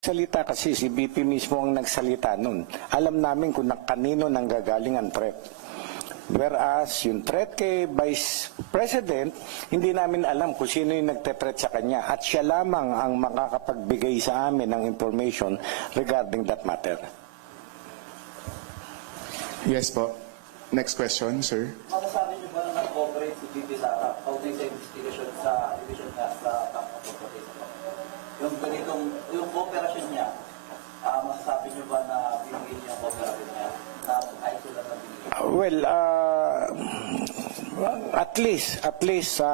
Salita kasi si BP mismo ang nagsalita nun. Alam namin kung kanino nanggagaling ang threat. Whereas yung threat kay Vice President, hindi namin alam kung sino yung nagte-threat sa kanya. At siya lamang ang makakapagbigay sa amin ng information regarding that matter. Yes po. Next question, sir. Masasabi niyo ba na nag-cooperate si VP Sara kaugnay sa investigation sa division na sa Bank of Corporation? Yung ganitong, yung cooperation niya, masasabi niyo ba na binigay niya ang cooperation niya na ay sulat na binigay? Well, at least,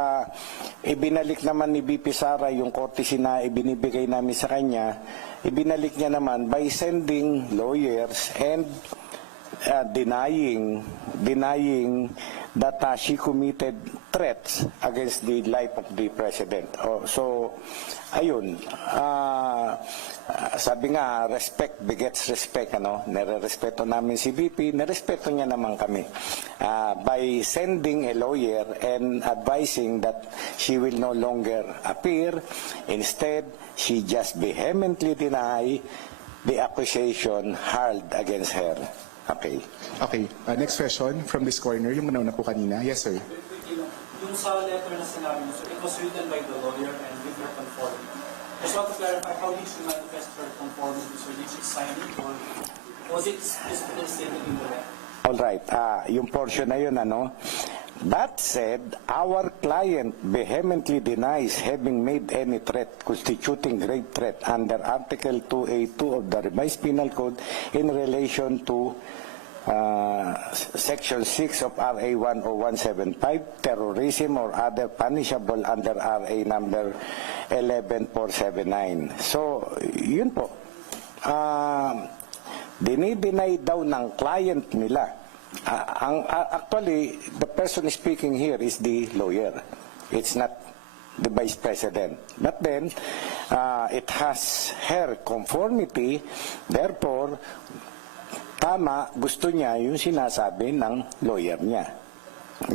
ibinalik naman ni BP Sara yung courtesy na ibinibigay namin sa kanya. Ibinalik niya naman by sending lawyers and denying that she committed threats against the life of the president. So, ayun. Sabi nga, respect begets respect. Nire-respeto namin si VP, nirespeto niya naman kami. By sending a lawyer and advising that she will no longer appear, instead, she just vehemently deny the accusation hurled against her. Okay. Okay. Next question from this corner. Yung nauna po kanina. Yes, sir. Yung sa letter na sinabi mo, so it was written by the lawyer and with her conformity. I just want to clarify, how did she manifest her conformity? So did she sign it or was it specifically stated in the letter? All right. Yung portion na yun, That said, our client vehemently denies having made any threat constituting grave threat under Article 2A2 of the Revised Penal Code in relation to Section 6 of RA 10175, terrorism or other punishable under RA number 11479. So, yun po. Dinideny daw ng client nila. Actually, the person speaking here is the lawyer. It's not the Vice President. But then, it has her conformity. Therefore, tama, gusto niya yung sinasabi ng lawyer niya.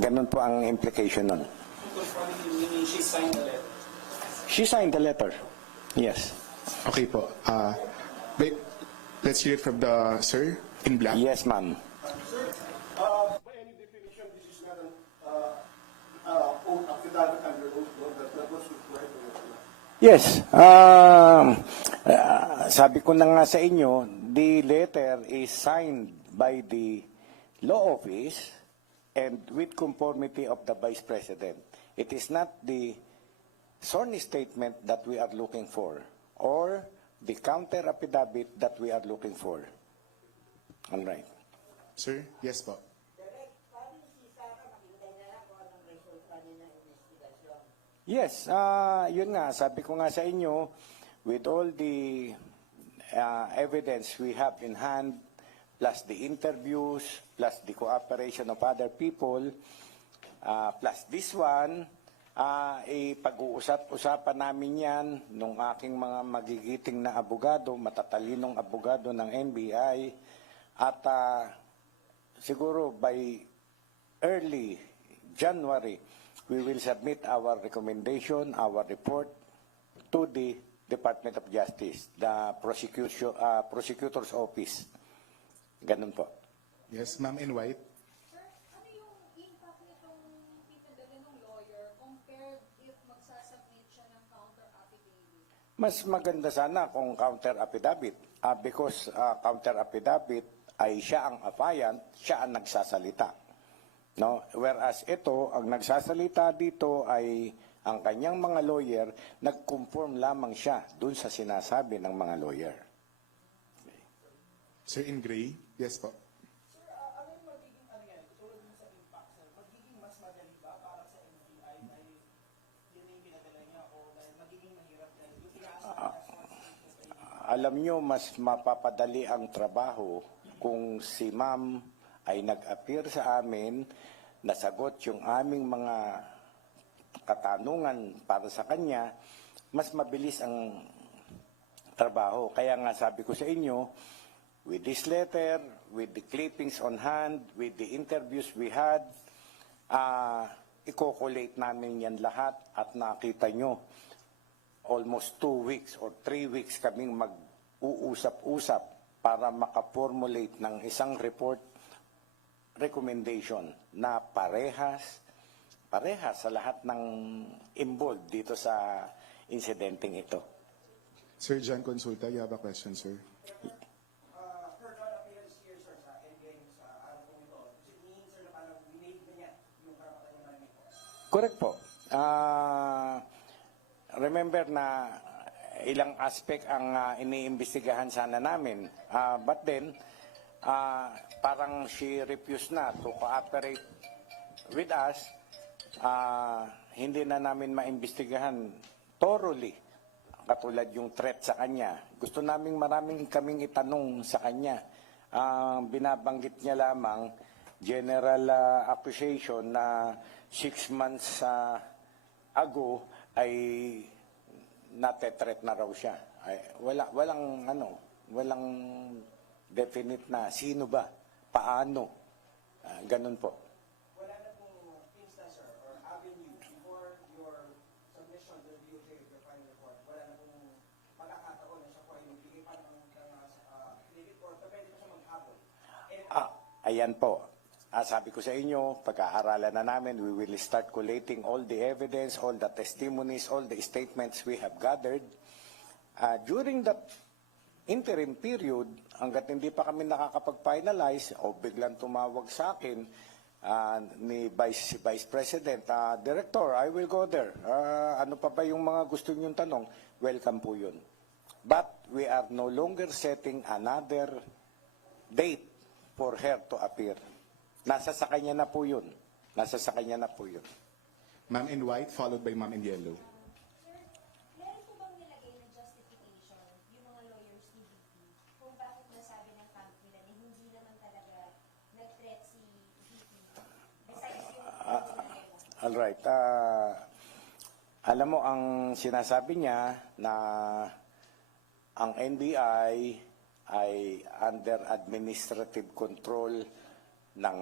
Ganun po ang implication nun. Meaning she signed the letter? She signed the letter. Yes. Okay po. Wait. Let's hear it from the sir in black. Yes, ma'am. By any definition, this is not an oath affidavit under oath, no? That was required by the law. Yes. Sabi ko na nga sa inyo, the letter is signed by the law office and with conformity of the Vice President. It is not the sworn statement that we are looking for or the counter affidavit that we are looking for. All right. Sir? Yes po. Yes, yun nga, sabi ko nga sa inyo, with all the evidence we have in hand, plus the interviews, plus the cooperation of other people, plus this one, pag-uusap-usapan namin yan nung aking mga magigiting na abogado, matatalinong abogado ng NBI, at siguro by early January, we will submit our recommendation, our report to the Department of Justice, the prosecutor's office. Ganun po. Yes, ma'am in white. Sir, ano yung impact nitong pinadala ng lawyer compared if magsasubmit siya ng counter affidavit? Mas maganda sana kung counter affidavit because counter affidavit ay siya ang affiant, siya ang nagsasalita. No? Whereas ito, ang nagsasalita dito ay ang kanyang mga lawyer, nag-conform lamang siya dun sa sinasabi ng mga lawyer. Sir in gray. Yes po. Sir, ano yung magiging yan? Tulad mo sa impact, sir, magiging mas madali ba para sa NBI dahil yun yung pinadala niya o dahil magiging mahirap dahil yung Alam nyo, mas mapapadali ang trabaho kung si ma'am ay nag-appear sa amin, nasagot yung aming mga katanungan para sa kanya, mas mabilis ang trabaho. Kaya nga sabi ko sa inyo, with this letter, with the clippings on hand, with the interviews we had, i-collate namin yan lahat at nakita nyo, almost 2 weeks or 3 weeks kaming uusap-usap para makaformulate ng isang report recommendation na parehas sa lahat ng involved dito sa insidenteng ito. Sir John Consulta, you have a question, sir. Per John appearance here, sir, sa NBI sa araw po ito, does it mean, sir, na parang winave na niya yung karapatan niya maraming po? Correct po. Remember na ilang aspect ang iniimbestigahan sana namin. But then, parang she refused na to cooperate with us. Hindi na namin maimbestigahan thoroughly katulad yung threat sa kanya. Gusto naming maraming kaming itanong sa kanya. Binabanggit niya lamang general accusation na 6 months ago ay natetret na raw siya. Walang definite na sino ba, paano, ganun po. Wala na pong instance, sir, or avenue before your submission to the DOJ of your final report. Wala na pong pagkakataon na siya po ay magbigay pa ng affidavit or pwede pa siya maghabol. Ayan po. Sabi ko sa inyo, pag-aaralan na namin, we will start collating all the evidence, all the testimonies, all the statements we have gathered. During that interim period, hanggat hindi pa kami nakakapag-finalize, o biglang tumawag sa akin ni Vice President, Director, I will go there. Ano pa ba yung mga gusto niyong tanong? Welcome po yun. But we are no longer setting another date for her to appear. Nasa sa kanya na po yun. Ma'am in white, followed by ma'am in yellow. Sir, meron po bang nilagay na justification yung mga lawyers ni VP kung bakit nasabi ng camp nila na hindi naman talaga nag-threat si VP besides yung Alright. Alam mo, ang sinasabi niya na ang NBI ay under administrative control ng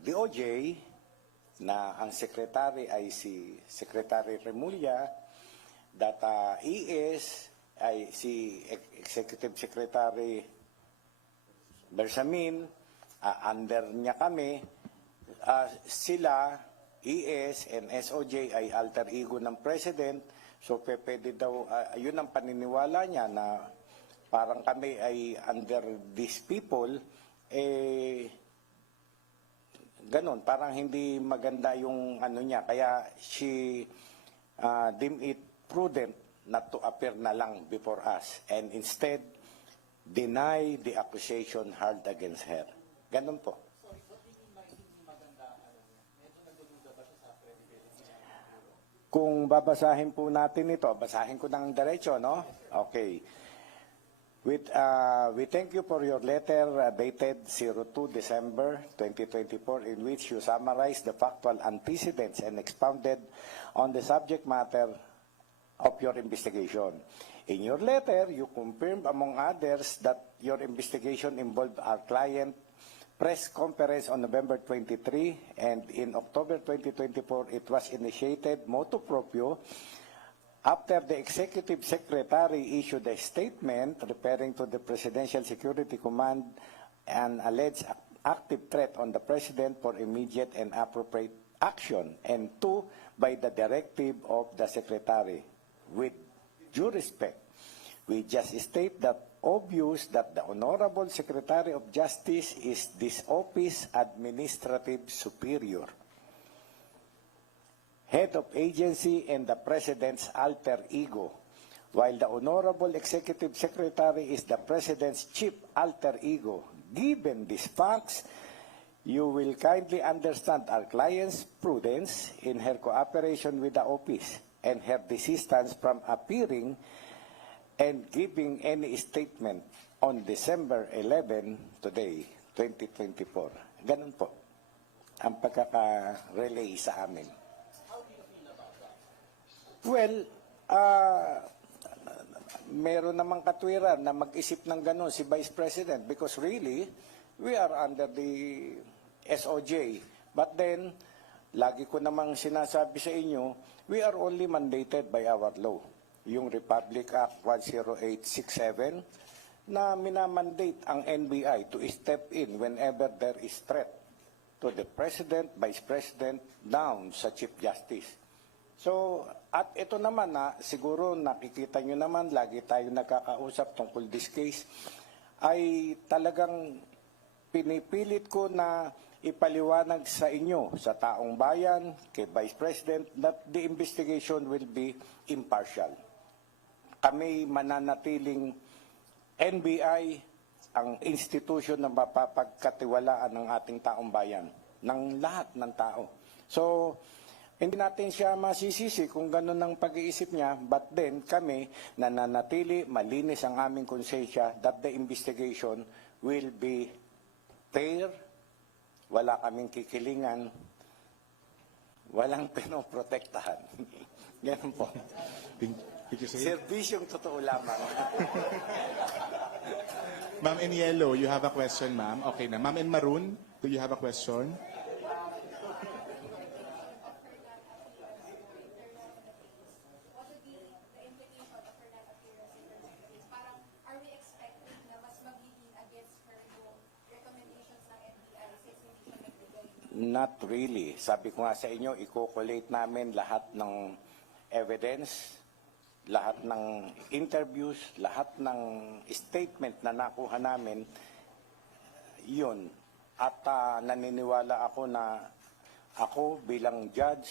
DOJ, na ang secretary ay si Secretary Remulla, that ES ay si Executive Secretary Bersamin, under niya kami. Sila, ES and SOJ ay alter ego ng President, so pwede daw, yun ang paniniwala niya na parang kami ay under these people, ganon, parang hindi maganda yung ano niya. Kaya she deemed it prudent not to appear na lang before us and instead deny the accusation hurled against her. Ganon po. Kung babasahin po natin ito, basahin ko ng diretso, no? Okay. We thank you for your letter dated 02 December 2024 in which you summarized the factual antecedents and expounded on the subject matter of your investigation. In your letter, you confirmed, among others, that your investigation involved our client press conference on November 23, and in October 2024, it was initiated motu proprio after the Executive Secretary issued a statement referring to the Presidential Security Command and alleged active threat on the President for immediate and appropriate action, and two, by the directive of the Secretary. With due respect, we just state that obvious that the Honorable Secretary of Justice is this office administrative superior, head of agency and the President's alter ego, while the Honorable Executive Secretary is the President's chief alter ego. Given these facts, you will kindly understand our client's prudence in her cooperation with the office and her desistance from appearing and giving any statement on December 11, today, 2024. Ganun po ang pagkaka-relay sa amin. Well, meron namang katwiran na mag-isip ng ganun si Vice President because really, we are under the SOJ. But then, lagi ko namang sinasabi sa inyo, we are only mandated by our law. yung Republic Act 10867, na minamandate ang NBI to step in whenever there is threat to the President, Vice President, down sa Chief Justice. So, at ito naman na siguro nakikita nyo naman, lagi tayo nagkakausap tungkol this case, ay talagang pinipilit ko na ipaliwanag sa inyo, sa taong bayan, kay Vice President, that the investigation will be impartial. Kami mananatiling NBI, ang institusyon na mapapagkatiwalaan ng ating taong bayan, ng lahat ng tao. So, hindi natin siya masisisi kung gano'n ang pag-iisip niya, but then kami nananatili, malinis ang aming konsensya that the investigation will be fair, wala kaming kikilingan, walang pinoprotektahan. Ganun po. Thank you, sir. Serbisyong totoo lamang. Ma'am in yellow, you have a question, ma'am. Okay na. Ma'am in maroon, do you have a question? What would be the implication of her non-appearance in terms of the case? Parang, are we expecting na mas magiging against her yung recommendations ng NBI since hindi siya nagbigay? Not really. Sabi ko nga sa inyo, i-collate namin lahat ng evidence, lahat ng interviews, lahat ng statement na nakuha namin, yun. At naniniwala ako na ako bilang judge,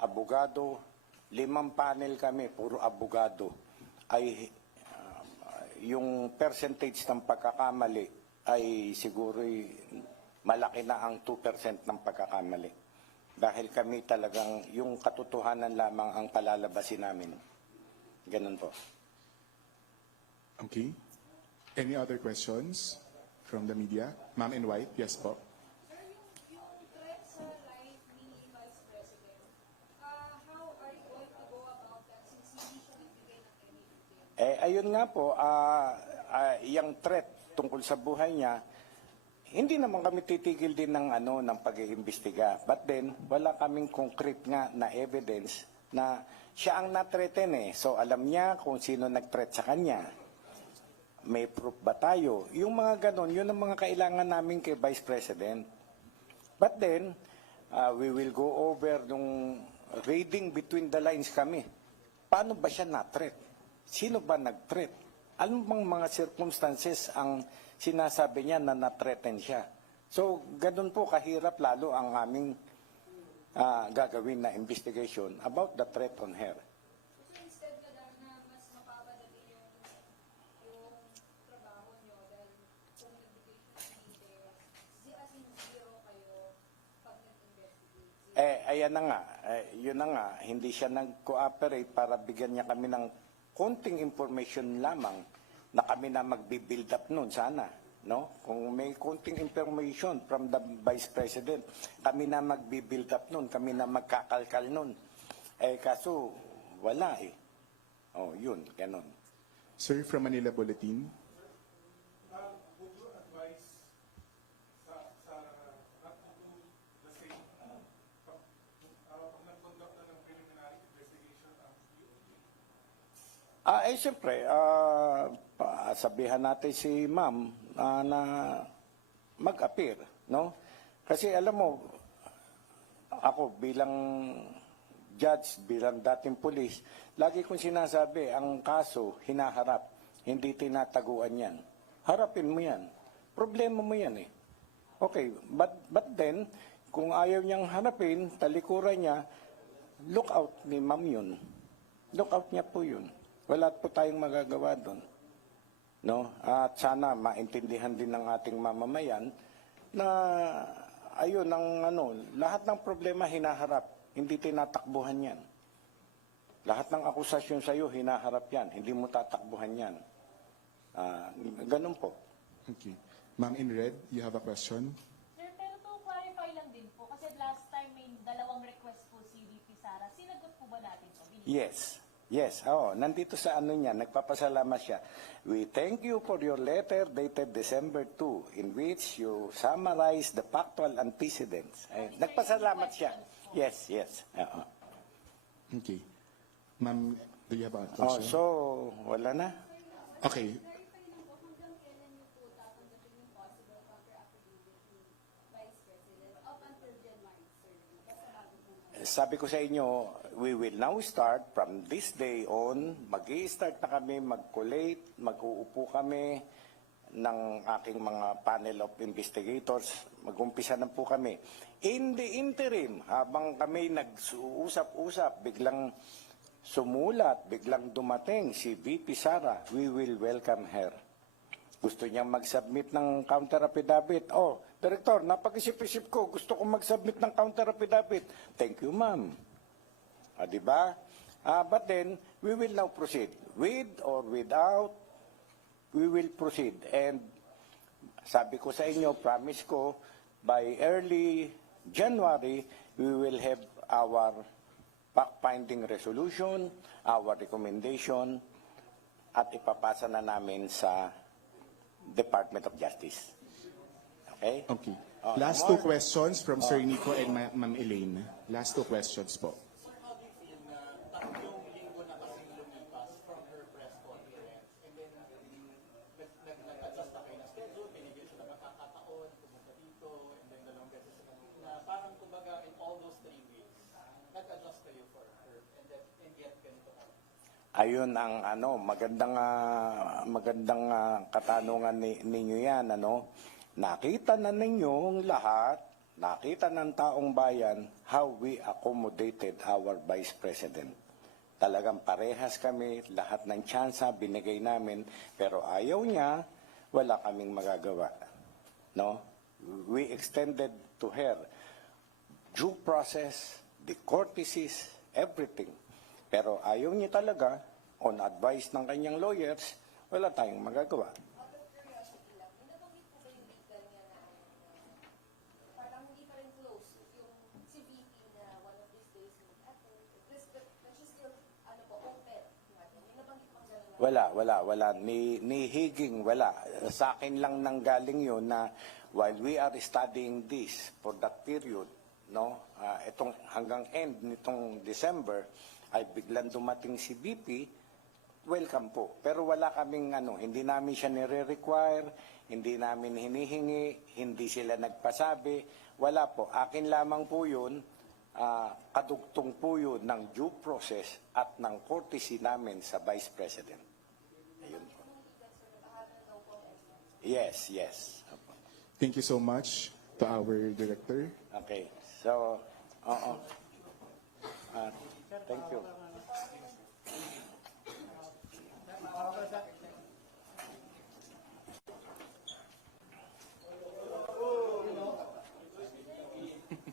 abogado, 5 panel kami, puro abogado, ay yung percentage ng pagkakamali ay siguro malaki na ang 2% ng pagkakamali. Dahil kami talagang yung katotohanan lamang ang palalabasin namin. Ganun po. Okay. Any other questions from the media? Ma'am in white, yes po. Sir, yung threat sa life ni Vice President, how are you going to go about that since hindi siya nagbigay ng any detail? Ayun nga po, yung threat tungkol sa buhay niya, hindi naman kami titigil din ng ng pag-iimbestiga. But then, wala kaming concrete nga na evidence na siya ang na-threaten . So, alam niya kung sino nag-threat sa kanya. May proof ba tayo? Yung mga ganon, yun ang mga kailangan namin kay Vice President. But then, we will go over nung reading between the lines kami. Paano ba siya na-threat? Sino ba nag-threat? Ano bang mga circumstances ang sinasabi niya na na-threaten siya? So, ganun po kahirap lalo ang aming gagawin na investigation about the threat on her. So instead na mas mapapadali yung trabaho nyo dahil kung nagbigay siya ng details, as in zero kayo pag nag-investigate. Ayan na nga, yun na nga, hindi siya nag-cooperate para bigyan niya kami ng konting information lamang na kami na magbi-build up nun sana. No? Kung may konting information from the Vice President, kami na magbi-build up nun, kami na magkakalkal nun. Kaso, wala . Oh, yun, ganun. Sir, from Manila Bulletin. Would you advise sa not to do the same pag nag-conduct na ng preliminary investigation ang DOJ? Siyempre, sabihan natin si ma'am na mag-appear, no? Kasi alam mo, ako bilang judge, bilang dating pulis, lagi kong sinasabi, ang kaso, hinaharap, hindi tinataguan yan. Harapin mo yan. Problema mo yan . Okay, but then, kung ayaw niyang harapin, talikuran niya, look out ni ma'am yun. Look out niya po yun. Wala po tayong magagawa doon. No? At sana maintindihan din ng ating mamamayan na ayun lahat ng problema hinaharap, hindi tinatakbuhan yan. Lahat ng akusasyon sa iyo hinaharap yan, hindi mo tatakbuhan yan. Ganun po. Okay. Ma'am in red, you have a question? Sir, pero to clarify lang din po, kasi last time may 2 request po si VP Sara. Sinagot po ba natin po? Yes. Yes, nandito sa niya, nagpapasalamat siya. We thank you for your letter dated December 2 in which you summarize the factual antecedents. Nagpasalamat siya. Yes. Okay. Ma'am, Do you have a Oh, question? so, wala na. Okay. Sabi ko sa inyo, we will now start from this day on, mag-i-start na kami, mag-collate, mag-uupo kami ng aking mga panel of investigators. Mag-umpisa na po kami. In the interim, habang kami nag-uusap-usap, biglang sumulat, biglang dumating si VP Sara, we will welcome her. Gusto niyang mag-submit ng counter affidavit. Oh, Director, napag-isip-isip ko, gusto kong mag-submit ng counter affidavit. Thank you, ma'am. Di ba? But then, we will now proceed. With or without, we will proceed. And sabi ko sa inyo, promise ko, by early January, we will have our fact-finding resolution, our recommendation, at ipapasa na namin sa Department of Justice. Okay? Okay. Oh, Last more? two questions from Sir Nico and Ma'am Elaine. Last two questions po. Sir, how do you feel na tatlong linggo na kasi lumipas from her press conference and then nag-adjust na kayo na schedule, binigyan siya na magkakataon, pumunta dito, and then dalawang beses na parang kumbaga in all those 3 weeks, nag-adjust kayo for her and yet ganito ka. Ayun ang magandang katanungan ninyo yan, ano? Nakita na ninyo lahat, nakita ng taong bayan how we accommodated our Vice President. Talagang parehas kami, lahat ng tsansa binigay namin, pero ayaw niya, wala kaming magagawa. No? We extended to her due process, the courtesies, everything. Pero ayaw niya talaga, on advice ng kanyang lawyers, wala tayong magagawa. Out of curiosity lang, nabanggit po ba yung legal niya na parang hindi pa rin close yung si VP na one of these days mag-attend? But she's still, open. Yung nabanggit pang gano'n. Wala. Ni Higing, wala. Sa akin lang nanggaling yun na while we are studying this for that period, no, itong hanggang end nitong December, ay biglang dumating si VP, welcome po. Pero wala kaming hindi namin siya nire-require, hindi namin hinihingi, hindi sila nagpasabi. Wala po. Akin lamang po yun, kadugtong po yun ng due process at ng courtesy namin sa Vice President. Ayun po. Yes. Thank you so much to our director. Okay. So, thank you.